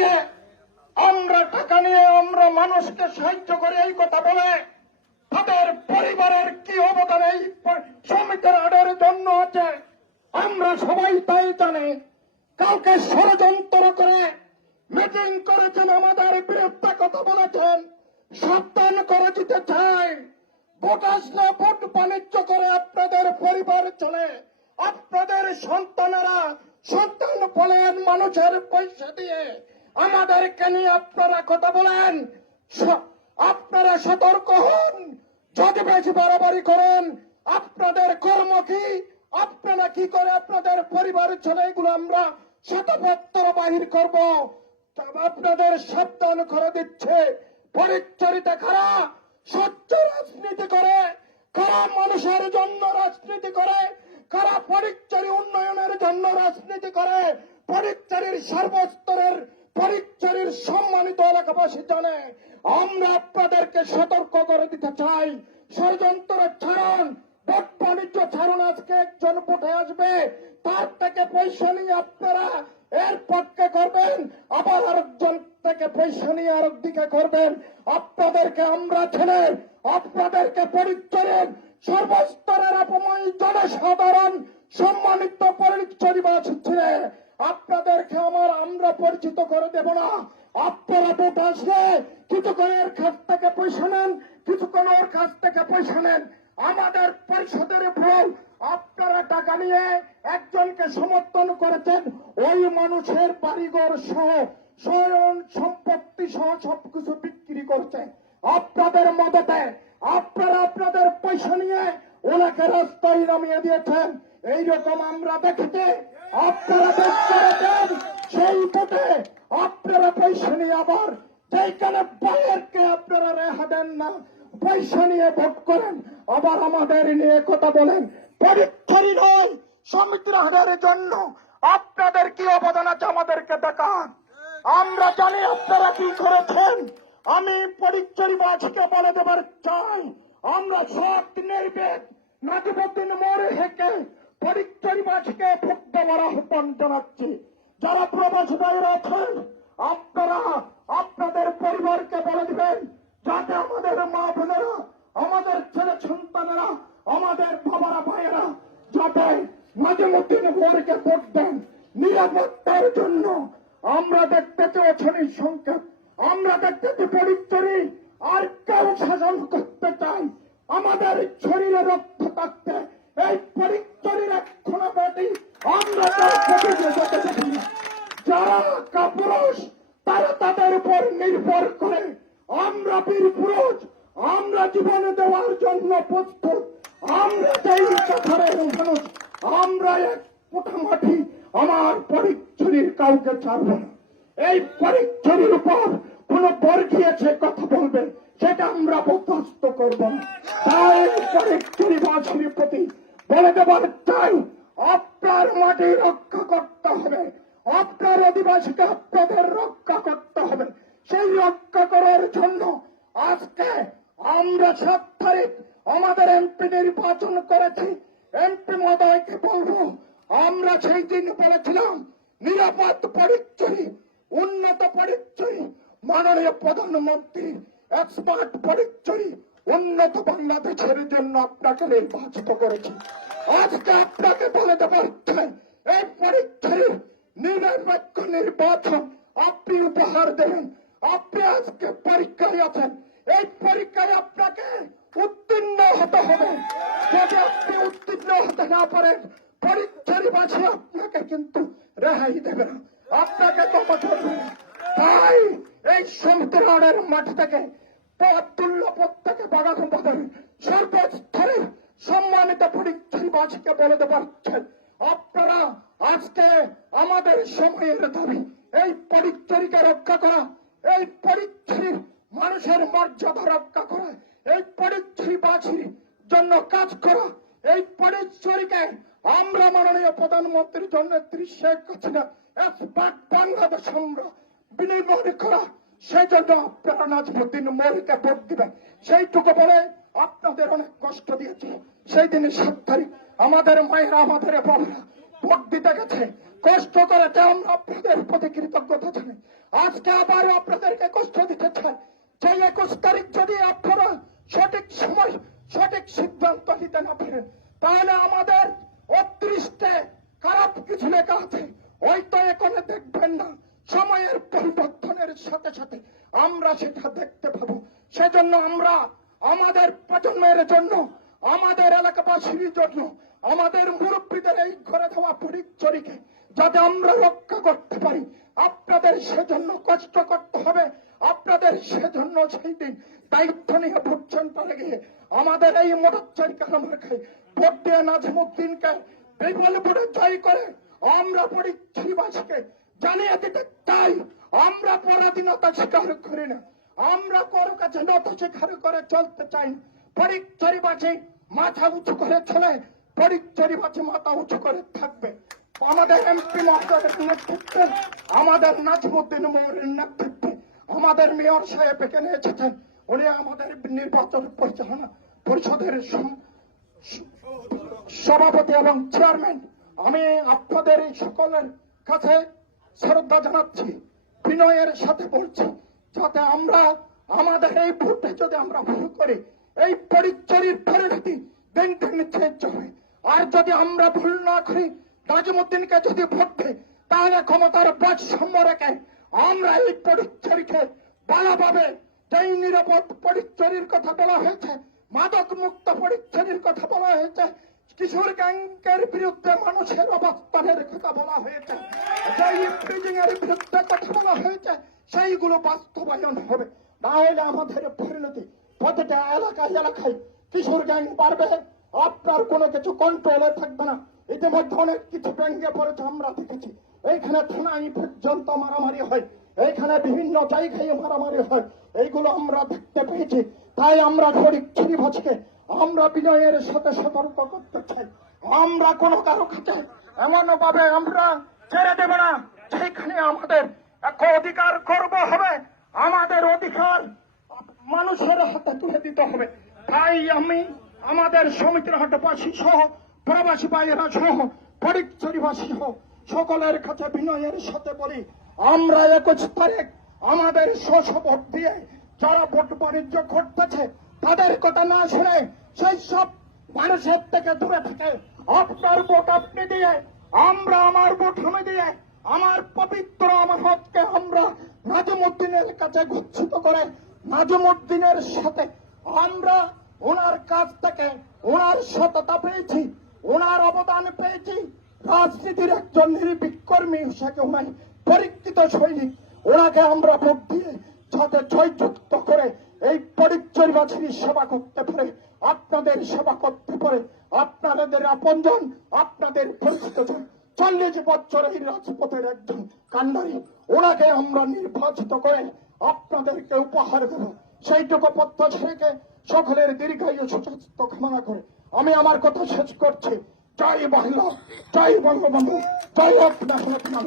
দিয়ে আমরা টাকা নিয়ে আমরা মানুষকে সাহায্য করে এই কথা বলে, তাদের পরিবারের কি অবদান এই শ্রমিকের আডের জন্য আছে? আমরা সবাই তাই জানি। কাউকে ষড়যন্ত্র করে মিটিং করেছেন আমাদের বিরুদ্ধে কথা বলেছেন, সাবধান করে দিতে চাই। ভোট আসলে ভোট বাণিজ্য করে আপনাদের পরিবার চলে। আপনাদের সন্তানেরা সন্তান বলেন মানুষের পয়সা দিয়ে। আমাদেরকে নিয়ে আপনারা কথা বলেন। আপনারা সতর্ক হন। যদি বেশি বাড়াবাড়ি করেন। আপনাদের কর্ম কি? আপনারা কি করে আপনাদের পরিবারের ছেলে এগুলো আমরা শতপত্র বাহির করব? আপনাদের সাবধান করে দিচ্ছে। পরিচরিতা খারা, সত্য রাজনীতি করে কারা মানুষের জন্য রাজনীতি করে কারা পরিচয় উন্নয়নের জন্য রাজনীতি করে পরিচয়ের সর্বস্তরের পরিচয়ের সম্মানিত এলাকাবাসী জানে, আমরা আপনাদেরকে সতর্ক করে দিতে চাই। ষড়যন্ত্র ছাড়ান ভোট বাণিজ্য ছাড়ুন আজকে একজন ভোটে আসবে। তার থেকে পয়সা নিয়ে আপনারা এর পক্ষে করবেন আবার আরেকজন থেকে পয়সা নিয়ে আরেক দিকে করবেন আপনাদেরকে আমরা ছেলে, আপনাদেরকে পরিচয়ের সর্বস্তরের অপময় জনসাধারণ সম্মানিত পরিচয়বাসী ছিলেন আপনাদেরকে আমার আমরা পরিচিত করে দেব না। আপনারা ভোট আসলে কিছুক্ষণের কাছ থেকে পয়সা নেন কিছুক্ষণের কাছ থেকে পয়সা নেন। আমাদের পরিষদের ভুল আপনারা টাকা নিয়ে একজনকে সমর্থন করেছেন। ওই মানুষের বাড়িঘর সহ স্বয়ং সম্পত্তি সহ সবকিছু বিক্রি করছে। আপনাদের মদতে আপনারা আপনাদের পয়সা নিয়ে ওনাকে রাস্তায় নামিয়ে দিয়েছেন। এইরকম আমরা দেখেছি। আপনারা করেছেন সেই ভোটে আপনারা পয়সা নিয়ে আবার যেখানে বাইরকে আপনারা রেহা দেন না, পয়সা নিয়ে ভোট করেন। আবার আমাদের নিয়ে কথা বলেন। পরীক্ষারই নয়, সমিতির হাজারের জন্য আপনাদের কি অবদান আছে আমাদেরকে দেখান। আমরা জানি আপনারা কি করেছেন। আমি পরিচয়বাসীকে বলে দেবার চাই, আমরা সৎ নির্বেদ নাজিবুদ্দিন মোড় থেকে পরিচয়বাসীকে ভোট দেওয়ার আহ্বান জানাচ্ছি। যারা প্রবাসী বাইরে আছেন আপনারা আপনাদের পরিবারকে বলে দিবেন, যাতে আমাদের মা বোনেরা, আমাদের ছেলে সন্তানেরা, আমাদের বাবারা, ভাইয়েরা যাতে নাজিমুদ্দিন মোড়কে ভোট দেন। নিরাপত্তার জন্য আমরা দেখতে চেয়েছি সংকেত। আমরা দেখতেছি পরিচরি আর কেউ শাসন করতে চাই, আমাদের শরীরে রক্ত থাকতে এই পরিচরের এক্ষণ পাটি আমরা। যারা কাপুরুষ, তারা তাদের উপর নির্ভর করে। আমরা বীর পুরুষ, আমরা জীবনে দেওয়ার জন্য প্রস্তুত। আমরা যেই কাঠারের মানুষ, আমরা এক মোটামুটি আমার পরিচয়ের কাউকে ছাড়ব না। এই পরিচয়ের উপর কোন বর্গিয়েছে কথা বলবে সেটা আমরা বরদাস্ত করব। না তাই পরিচয় বাসীর প্রতি বলে দেবার চাই, আপনার মাটি রক্ষা করতে হবে। আপনার আদিবাসীকে আপনাদের রক্ষা করতে হবে। সেই রক্ষা করার জন্য আজকে আমরা সাত তারিখ আমাদের এমপি নির্বাচন করেছি। এমপি মহোদয়কে বলব, আমরা সেই দিন বলেছিলাম, নিরাপদ পরিচয় উন্নত পরিচয় মাননীয় প্রধানমন্ত্রী এক্সপার্ট পরিচয় উন্নত বাংলাদেশের জন্য আপনাকে নির্বাচিত করেছি। আজকে আপনাকে বলে দেবার চাই, এই পরীক্ষার নিরপেক্ষ নির্বাচন আপনি উপহার দেবেন। আপনি আজকে পরীক্ষায় আছেন। এই পরীক্ষায় আপনাকে উত্তীর্ণ হতে হবে। যদি আপনি উত্তীর্ণ হতে না পারেন পরীক্ষার বাসী আপনাকে কিন্তু রেহাই দেবে না। আপনাকে তো তাই এই সমুদ্রের মাটি থেকে তুল্য প্রত্যেকে বাগান সর্বস্তরের সম্মানিত পরীক্ষাবাসীকে বলে দেবাচ্ছেন আপনারা আজকে আমাদের সময়ের দাবি, এই পরিচয়কে রক্ষা করা, এই পরিচয় মানুষের মর্যাদা রক্ষা করা, এই পরিচয়বাসীর জন্য কাজ করা, এই পরিচয়কে আমরা মাননীয় প্রধানমন্ত্রীর জন্য শেখ হাসিনা বাংলাদেশ আমরা বিনিময় করা সেই জন্য আপনারা ভোট দিবেন সেইটুকু বলে আপনাদের অনেক কষ্ট দিয়েছিল সেই দিনে সাত তারিখ আমাদের মায়েরা আমাদের বাবারা ভোট দিতে গেছে। কষ্ট করেছে আমরা আপনাদের প্রতি কৃতজ্ঞতা জানি আজকে আবার আপনাদেরকে কষ্ট দিতে চাই যে একুশ তারিখ যদি আপনারা সঠিক সময় সঠিক সিদ্ধান্ত নিতে না পারেন তাহলে আমাদের অদৃষ্টে খারাপ কিছু লেখা আছে হয়তো এখানে দেখবেন না সময়ের পরিবর্তনের সাথে সাথে আমরা সেটা সেজন্য আমরা আমাদের প্রজন্মের জন্য, আমাদের এলাকাবাসীর জন্য, আমাদের মুরব্বীদের এই ঘরে দেওয়া পরিচয়কে যাতে আমরা রক্ষা করতে পারি, আপনাদের সেজন্য কষ্ট করতে হবে, আপনাদের সেজন্য সেই দিন দায়িত্ব নিয়ে ভোটছেন পারে গিয়ে আমাদের এই মোটরচাই কালামারকে ভোট দিয়ে নাজিমুদ্দিনকে বিপুল ভোটে জয় করে আমরা পরিচ্ছরিবাসীকে জানিয়ে দিতে চাই, আমরা পরাধীনতা স্বীকার করি না। আমরা কারও কাছে নত স্বীকার করে চলতে চাই। না পরিচ্ছরিবাসী মাথা উঁচু করে চলে। পরিচ্ছরিবাসী মাথা উঁচু করে থাকবে। আমাদের এমপি মহোদয়ের নেতৃত্বে, আমাদের নাজিমুদ্দিন মেয়রের নেতৃত্বে, আমাদের মেয়র সাহেব এখানে এসেছেন। উনি আমাদের নির্বাচন পরিচালনা পরিষদের সভাপতি এবং চেয়ারম্যান। আমি আপনাদের এই সকলের কাছে শ্রদ্ধা জানাচ্ছি। বিনয়ের সাথে বলছি যাতে আমরা আমাদের এই ভোটে যদি আমরা ভুল করি, এই পরিচয়ের পরিণতি দিন দিন চেঞ্জ হয়। আর যদি আমরা ভুল না করি, নাজিমুদ্দিনকে যদি ভোট দিই, তাহলে ক্ষমতার বৈষম্য রেখে আমরা এই পরিচয়কে ভালোভাবে যেই নিরাপদ পরিচয়ের কথা বলা হয়েছে মাদক মুক্ত পরিচয়ের কথা বলা হয়েছে, কিশোর গ্যাংকের বিরুদ্ধে মানুষের অবস্থানের কথা বলা হয়েছে, যেই ব্রিজিং এর বিরুদ্ধে কথা বলা হয়েছে সেইগুলো বাস্তবায়ন হবে। না হলে আমাদের পরিণতি প্রতিটা এলাকায় এলাকায় কিশোর গ্যাং বাড়বে। আপনার কোনো কিছু কন্ট্রোলে থাকবে না। ইতিমধ্যে অনেক কিছু ভেঙে পড়েছে, আমরা দেখেছি। এইখানে থানায় পর্যন্ত মারামারি হয়। এইখানে বিভিন্ন জায়গায় মারামারি হয়। এইগুলো আমরা দেখতে পেয়েছি। তাই আমরা পরীক্ষী ভাজকে আমরা বিনয়ের সাথে সতর্ক করতে চাই। আমরা কোনো কারও কাছে এমন ভাবে আমরা ছেড়ে দেব না সেখানে আমাদের অধিকার করব হবে, আমাদের অধিকার মানুষের হাতে তুলে দিতে হবে। তাই আমি আমাদের সমিতির হাটবাসী সহ, প্রবাসী ভাইয়েরা সহ, পরিচয়বাসী সহ, সকলের কাছে বিনয়ের সাথে বলি, আমরা একুশ তারিখ আমাদের ভোট দিয়ে যারা ভোট বাণিজ্য করতেছে, তাদের কথা না শুনে সেই সব মানুষের থেকে দূরে থাকে। আপনার ভোট আপনি দিয়ে, আমরা আমার ভোট আমি দিয়ে। আমার পবিত্র আমার হককে আমরা নাজমুদ্দিনের কাছে গচ্ছিত করে নাজমুদ্দিনের সাথে আমরা ওনার কাছ থেকে ওনার সততা পেয়েছি, ওনার অবদান পেয়েছি। রাজনীতির একজন নির্ভীক কর্মী হিসেবে ওনার পরীক্ষিত সৈনিক। ওনাকে আমরা ভোট দিয়ে যাতে জয়যুক্ত করে এই পরিচয়বাসীর সেবা করতে পারে, আপনাদের সেবা করতে পারে, আপনাদের আপনজন, আপনাদের পরিচিত চল্লিশ বছর এই রাজপথের একজন কান্ডারি ওনাকে আমরা নির্বাচিত করে আপনাদেরকে উপহার দেব। সেইটুকু প্রত্যাশা থেকে সকলের দীর্ঘায়ু সুস্বাস্থ্য কামনা করে আমি আমার কথা শেষ করছি। জয় বাংলা, জয় বঙ্গবন্ধু, জয় ন্যাশনাল